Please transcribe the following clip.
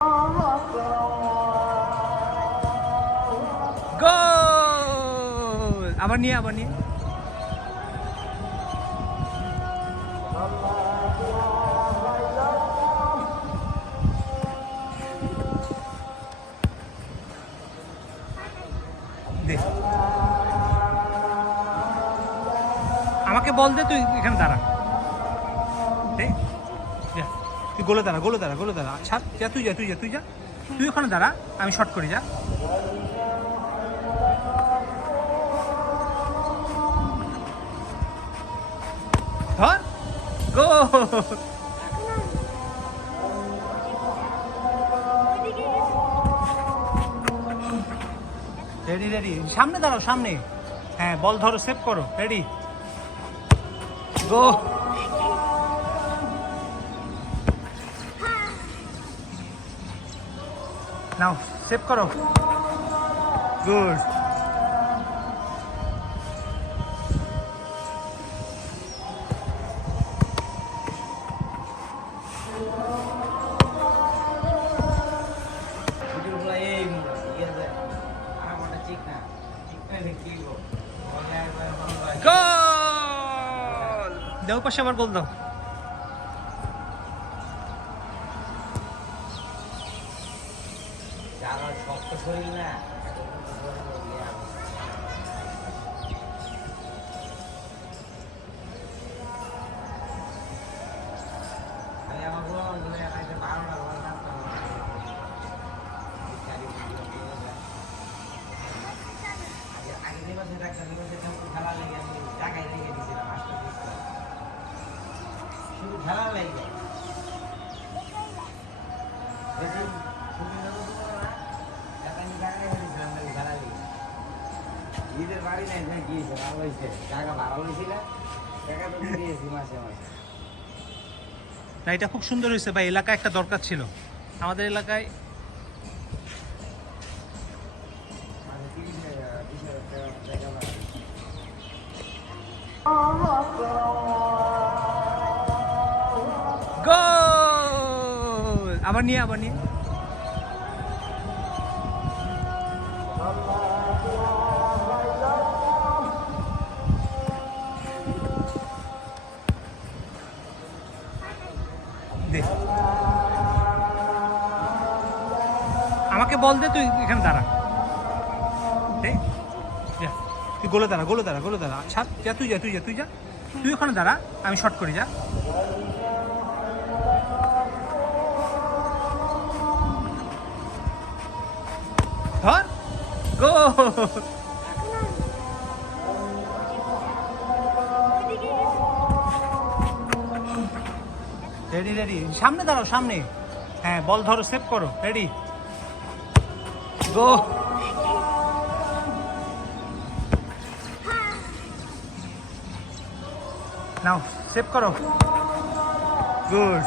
গোল! আবার নিয়ে দে। আমাকে বল দে, তুই এখানে দাঁড়া। দে, যা। তুই গোলে দাঁড়া। ছাড়, যা তুই যা। তুই ওখানে দাঁড়া, আমি শর্ট করি, যা। ধর, গোল! রেডি, সামনে দাঁড়াও, সামনে। হ্যাঁ, বল ধরো, সেভ করো, রেডি, গো। নাও, সেভ করো, গুড। গোল! দাও, পাশে আবার গোল দাও। শক্ত শরীর না, আমি আমার খেলা লেগে আমি জায়গায় রেখে দিয়েছিলাম, শুধু খেলা লেগে ঈদের বাড়ি নাই গিয়েছে, ভালো হয়েছে, জায়গা ভালো হয়েছিল, জায়গা তো দিয়েছি মাসে। না, এটা খুব সুন্দর হয়েছে ভাই, এলাকায় একটা দরকার ছিল আমাদের এলাকায়। গোল! আবার নিয়ে দে। আমাকে বল দে, তুই এখানে দাঁড়া। দে, যা। তুই গোলে দাঁড়া। ছাড়, যা তুই যা। তুই ওখানে দাঁড়া, আমি শর্ট করি, যা। ধর, গোল! রেডি, সামনে দাঁড়াও, সামনে। হ্যাঁ, বল ধরো, সেভ করো, রেডি, গো। নাও, সেভ করো, গুড।